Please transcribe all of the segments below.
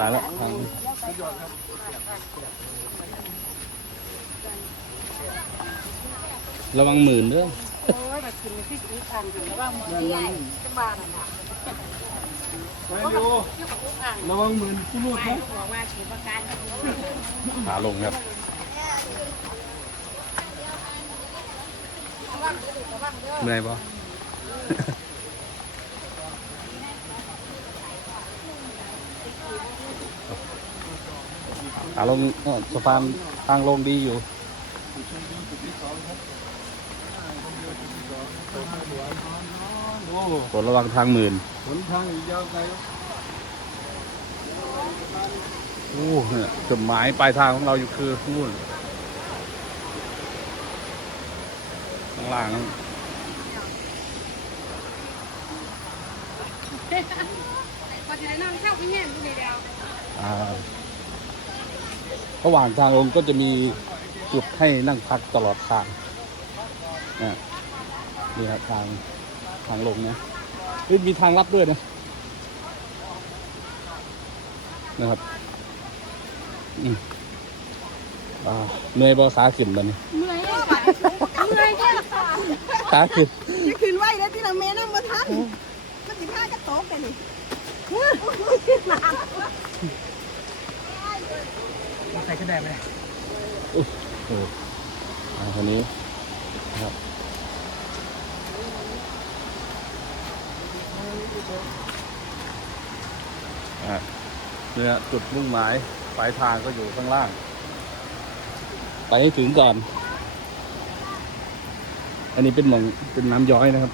ตายแล้วทางระวังหมื่นด้วยโอ้ยมากินที่อีกอันถึงแล้วว่าหมดใหญ่จะบานอะไปดูระวังหมื่นที่รูดนะบอกว่าถือประกันขาลงครับเมื่อยปะ ขาลงเอ้อสะพานทางลงดีอยู่โอ้กดระวังทางหมื่นหนทางอีกยาวไกลโอ้เนี่ยจุดหมายปลายทางของเราอยู่คือนู่นข้างล่างพอจะได้นั่งเข้าพี่แห้งดูเดียว อ่า ระหว่างทางลงก็จะมีจุดให้นั่งพักตลอดทางนะนี่ครับทางทางลงนะเฮ้ยมีทางลับด้วยนะนะครับอืมอ่าเหนื่อยบอสาขึ้นบันนี้เมื่อยเมื่อยแค่ค่ะสาขึ้นจะขึ้นไหวแล้วที่เราเมนั่งมาทันมันสิพากันโต๊ะกันนี่ ใครก็ได้ไหมเอออ่าคนนี้ครับอะเนี่ยจุดมุ่งหมายปลายทางก็อยู่ข้างล่าง ไปให้ถึงก่อน อันนี้เป็นหมองเป็นน้ำย้อยนะครับ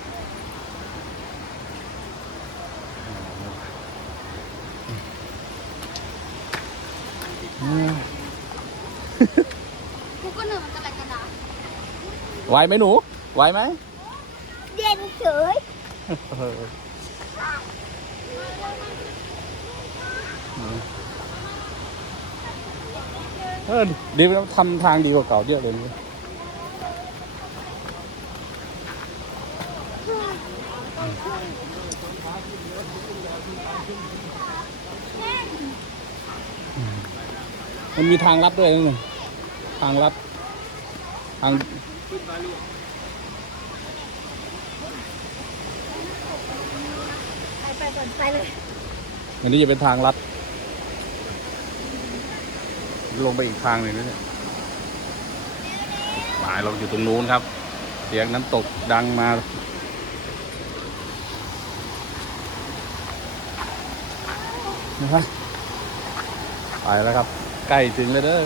อ่ กูก็เหนื่อยมันจะอะไรกันนะไหวไหมหนู ไหวไหมเย็นเฉยเออเออดีแล้วทำทางดีกว่าเก่าเยอะเลยนี่ มันมีทางลัดด้วยนะหนึ่งทางลัดทางไปไปก่อนไปเลยอันนี้จะเป็นทางลัด ลงไปอีกทางหนึ่งนะเนี่ยหมายเราอยู่ตรงนู้นครับ เสียงน้ำตกดังมานะครับไปแล้วครับ ใกล้ถึงแล้วเด้อ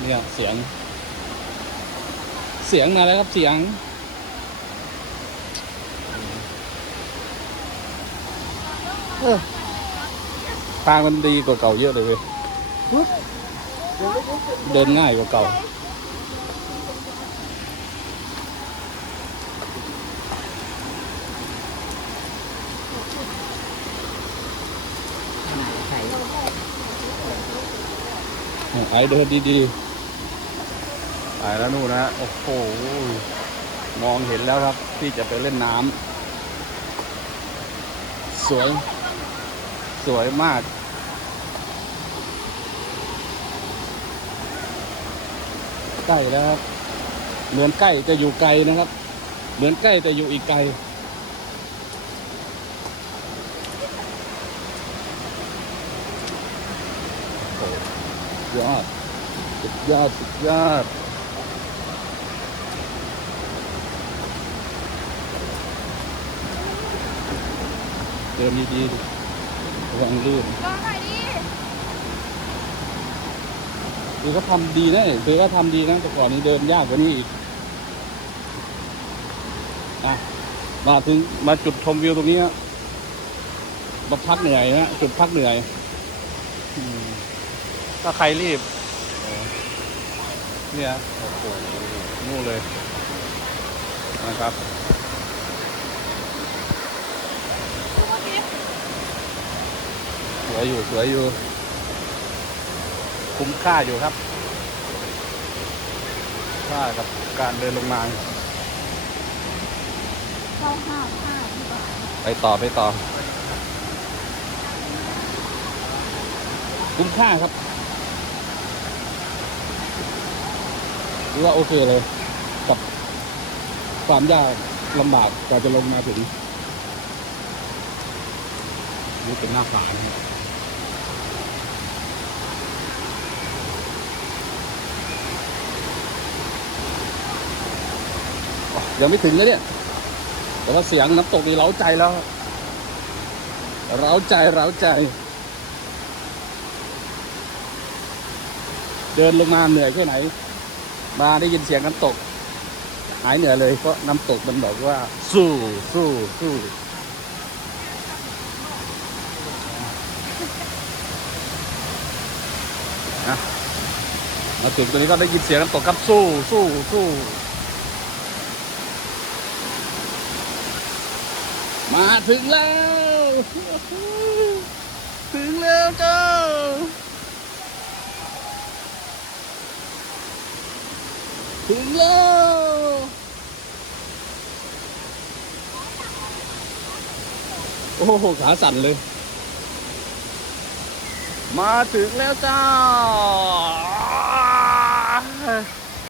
เนี่ยเสียง เสียงมาแล้วครับเสียง เออทางมันดีกว่าเก่าเยอะเลยเว้ยเดินง่ายกว่าเก่า ไอเดินดีๆไปแล้วนู่นนะ โอ้โห มองเห็นแล้วครับที่จะไปเล่นน้ำสวย สวยมากใกล้แล้วครับ เหมือนใกล้จะอยู่ไกลนะครับ เหมือนใกล้แต่อยู่อีกไกล ยอด สุดยอด สุดยอด เดินดีๆระวังลื่นลองหน่อยดิคือเขาทำดีนะคือเขาทำดีนะแต่ก่อนนี้เดินยากกว่านี้อีกอะมาถึงมาจุดชมวิวตรงนี้ฮะมาพักเหนื่อยนะจุดพักเหนื่อย อืม ถ้าใครรีบเออเนี่ยโอ้โหนู่นเลยนะครับสวยอยู่สวยอยู่ คุ้มค่าอยู่ครับค่ากับการเดินลงมาเข้าห้าห้าที่บ้านไปต่อไปต่อ คุ้มค่าครับ ถือว่าโอเคเลย กับความยากลำบากกว่าจะลงมาถึงนี่เป็นหน้าฝานะครับอ๋อยังไม่ถึงนะเนี่ย แต่ว่าเสียงน้ำตกนี่เร้าใจแล้ว เร้าใจ เร้าใจ เดินลงมาเหนื่อยแค่ไหน มาได้ยินเสียงน้ำตก หายเหนื่อยเลยเพราะน้ำตกมันบอกว่า สู้สู้สู้นะมาถึงตัวนี้ก็ได้ยินเสียงน้ำตกครับสู้สู้สู้มาถึงแล้ว ถึงแล้วเจ้า ถึงแล้วโอ้โหขาสั่นเลย มาถึงแล้วจ้า